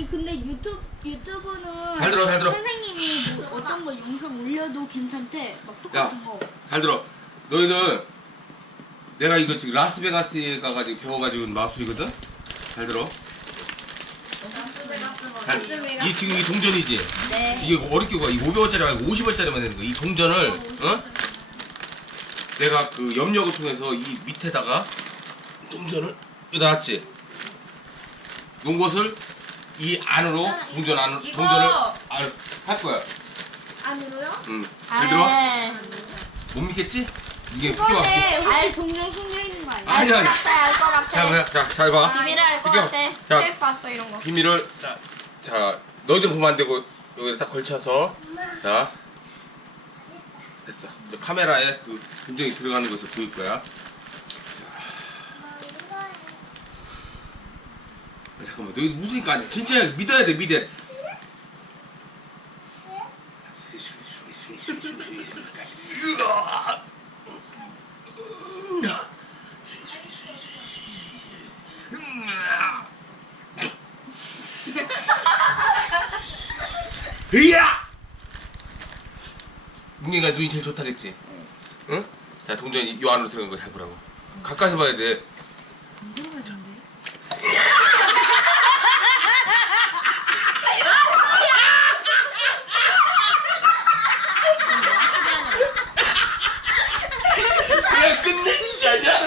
아니 근데 유튜브 유튜브는 잘 들어, 잘 들어. 선생님이 뭐 어떤 거 영상 올려도 괜찮대. 막 똑같은 거. 잘 들어. 너희들 내가 이거 지금 라스베가스에 가가지고 배워가지고 온 마술이거든. 잘 들어. 잘, 이 지금 이 동전이지. 네. 이게 어렵게 가. 이 500원짜리 말고 50원짜리만 되는 거. 이 동전을 어? 내가 그 염력을 통해서 이 밑에다가 동전을 여기다 놨지. 놓은 것을 이 안으로 동전 안으로 이거- 동전을 안- 할 거야. 안으로요? 응. 잘 들어? 네. 못 믿겠지? 이게 왔고. 이번에 알 동영 숨겨 있는 거 아니야? 아니 아니. 알것 같아. 자, 그냥 자, 잘 봐. 비밀을 알것 이거, 같아. 자. 책 봤어 이런 거. 비밀을 자, 자, 너희들 보면 안 되고 여기다 딱 걸쳐서 자, 됐어. 이제 카메라에 그 감정이 들어가는 것을 보일 거야. 잠깐만, 너희 무슨니까 아니야? 진짜 믿어야 돼, 믿어. 으야! 뭉이가 눈이 제일 좋다겠지? 응? 자, 동전이 요 안으로 들어간 거 잘 보라고. 가까이서 봐야 돼. Yeah, yeah.